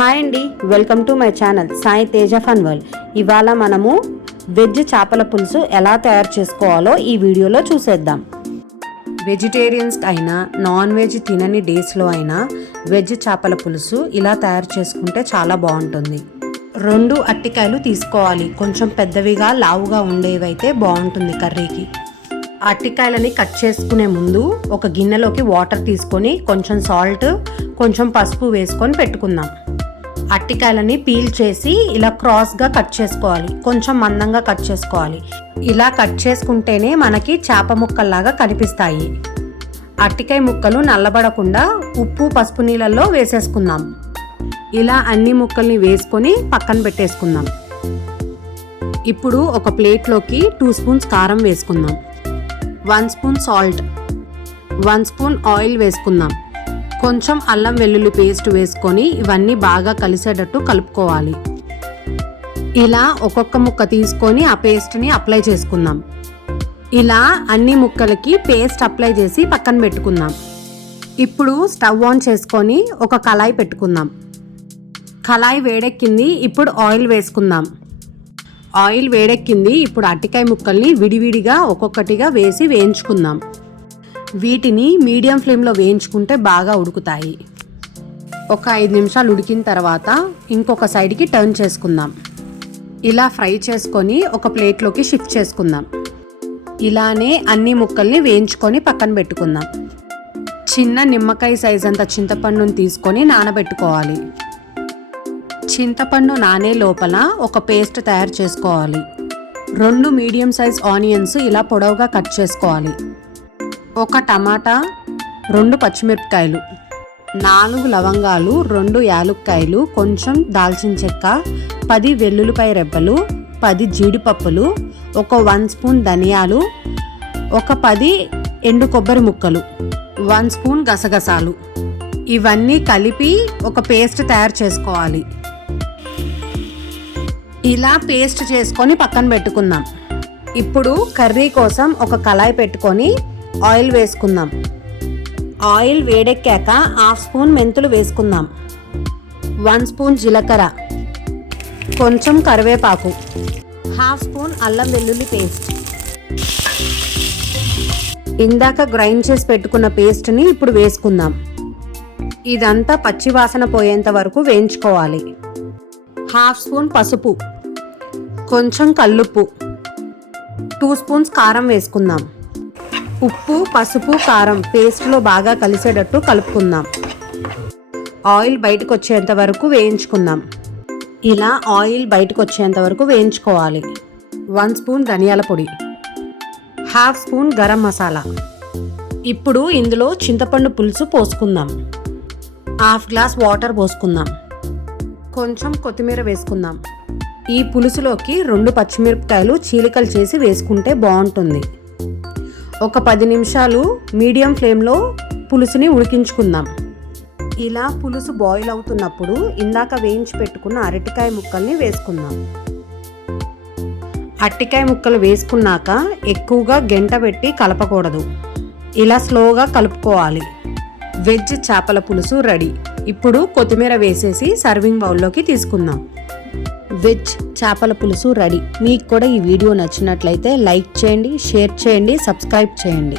Hi అండి. Welcome to my channel Sai Teja fun world. ఇవాళ మనము వెజ్ చేపల పులుసు ఎలా తయారు చేసుకోవాలో ఈ వీడియోలో చూసేద్దాం. వెజిటేరియన్స్ అయినా నాన్ వెజ్ తినని డేస్లో అయినా వెజ్ చేపల పులుసు ఇలా తయారు చేసుకుంటే చాలా బాగుంటుంది. రెండు అట్టికాయలు తీసుకోవాలి. కొంచెం పెద్దవిగా లావుగా ఉండేవైతే బాగుంటుంది కర్రీకి. అట్టికాయలని కట్ చేసుకునే ముందు ఒక గిన్నెలోకి వాటర్ తీసుకొని కొంచెం సాల్ట్ కొంచెం పసుపు వేసుకొని పెట్టుకుందాం. అట్టికాయలని పీల్ చేసి ఇలా క్రాస్గా కట్ చేసుకోవాలి. కొంచెం మందంగా కట్ చేసుకోవాలి. ఇలా కట్ చేసుకుంటేనే మనకి చేప ముక్కల్లాగా కనిపిస్తాయి. అట్టికాయ ముక్కలు నల్లబడకుండా ఉప్పు పసుపు నీళ్ళల్లో వేసేసుకుందాం. ఇలా అన్ని ముక్కల్ని వేసుకొని పక్కన పెట్టేసుకుందాం. ఇప్పుడు ఒక ప్లేట్లోకి టూ స్పూన్స్ కారం వేసుకుందాం. One spoon salt. One spoon oil వేసుకుందాం. కొంచెం అల్లం వెల్లుల్లి పేస్ట్ వేసుకొని ఇవన్నీ బాగా కలిసేటట్టు కలుపుకోవాలి. ఇలా ఒక్కొక్క ముక్క తీసుకొని ఆ పేస్ట్ని అప్లై చేసుకుందాం. ఇలా అన్ని ముక్కలకి పేస్ట్ అప్లై చేసి పక్కన పెట్టుకుందాం. ఇప్పుడు స్టవ్ ఆన్ చేసుకొని ఒక కళాయి పెట్టుకుందాం. కళాయి వేడెక్కింది ఇప్పుడు ఆయిల్ వేసుకుందాం. ఆయిల్ వేడెక్కింది ఇప్పుడు అట్టికాయ ముక్కల్ని విడివిడిగా ఒక్కొక్కటిగా వేసి వేయించుకుందాం. వీటిని మీడియం ఫ్లేమ్లో వేయించుకుంటే బాగా ఉడుకుతాయి. ఒక ఐదు నిమిషాలు ఉడికిన తర్వాత ఇంకొక సైడ్కి టర్న్ చేసుకుందాం. ఇలా ఫ్రై చేసుకొని ఒక ప్లేట్లోకి షిఫ్ట్ చేసుకుందాం. ఇలానే అన్ని ముక్కల్ని వేయించుకొని పక్కన పెట్టుకుందాం. చిన్న నిమ్మకాయ సైజ్ అంత చింతపండును తీసుకొని నానబెట్టుకోవాలి. చింతపండు నానే లోపల ఒక పేస్ట్ తయారు చేసుకోవాలి. రెండు మీడియం సైజ్ ఆనియన్స్ ఇలా పొడవుగా కట్ చేసుకోవాలి. ఒక టమాటా రెండు పచ్చిమిరపకాయలు నాలుగు లవంగాలు రెండు యాలుక్కాయలు కొంచెం దాల్చిన చెక్క పది వెల్లుల్లిపాయ రెబ్బలు పది జీడిపప్పులు ఒక వన్ స్పూన్ ధనియాలు ఒక పది ఎండు కొబ్బరి ముక్కలు వన్ స్పూన్ గసగసాలు. ఇవన్నీ కలిపి ఒక పేస్ట్ తయారు చేసుకోవాలి. ఇలా పేస్ట్ చేసుకొని పక్కన పెట్టుకుందాం. ఇప్పుడు కర్రీ కోసం ఒక కళాయి పెట్టుకొని ఆయిల్ వేసుకుందాం. ఆయిల్ వేడెక్కాక హాఫ్ స్పూన్ మెంతులు వేసుకుందాం. వన్ స్పూన్ జీలకర్ర. కొంచెం కరివేపాకు. హాఫ్ స్పూన్ అల్లం వెల్లుల్లి పేస్ట్. ఇందాక గ్రైండ్ చేసి పెట్టుకున్న పేస్ట్ని ఇప్పుడు వేసుకుందాం. ఇదంతా పచ్చి వాసన పోయేంత వరకు వేయించుకోవాలి. హాఫ్ స్పూన్ పసుపు. కొంచెం కల్లుప్పు. టూ స్పూన్స్ కారం వేసుకుందాం. ఉప్పు పసుపు కారం పేస్ట్లో బాగా కలిసేటట్టు కలుపుకుందాం. ఆయిల్ బయటకు వచ్చేంత వరకు వేయించుకుందాం. ఇలా ఆయిల్ బయటకు వచ్చేంత వరకు వేయించుకోవాలి. వన్ స్పూన్ ధనియాల పొడి హాఫ్ స్పూన్ గరం మసాలా. ఇప్పుడు ఇందులో చింతపండు పులుసు పోసుకుందాం. హాఫ్ గ్లాస్ వాటర్ పోసుకుందాం. కొంచెం కొత్తిమీర వేసుకుందాం. ఈ పులుసులోకి రెండు పచ్చిమిరపకాయలు చీలికలు చేసి వేసుకుంటే బాగుంటుంది. ఒక పది నిమిషాలు మీడియం ఫ్లేమ్లో పులుసుని ఉడికించుకుందాం. ఇలా పులుసు బాయిల్ అవుతున్నప్పుడు ఇందాక వేయించి పెట్టుకున్న అరటికాయ ముక్కల్ని వేసుకుందాం. అరటికాయ ముక్కలు వేసుకున్నాక ఎక్కువగా గెంట పెట్టి కలపకూడదు. ఇలా స్లోగా కలుపుకోవాలి. వెజ్ చేపల పులుసు రెడీ. ఇప్పుడు కొత్తిమీర వేసేసి సర్వింగ్ బౌల్లోకి తీసుకుందాం. వెజ్ చేపల పులుసు రెడీ. మీకు కూడా ఈ వీడియో నచ్చినట్లయితే లైక్ చేయండి షేర్ చేయండి సబ్స్క్రైబ్ చేయండి.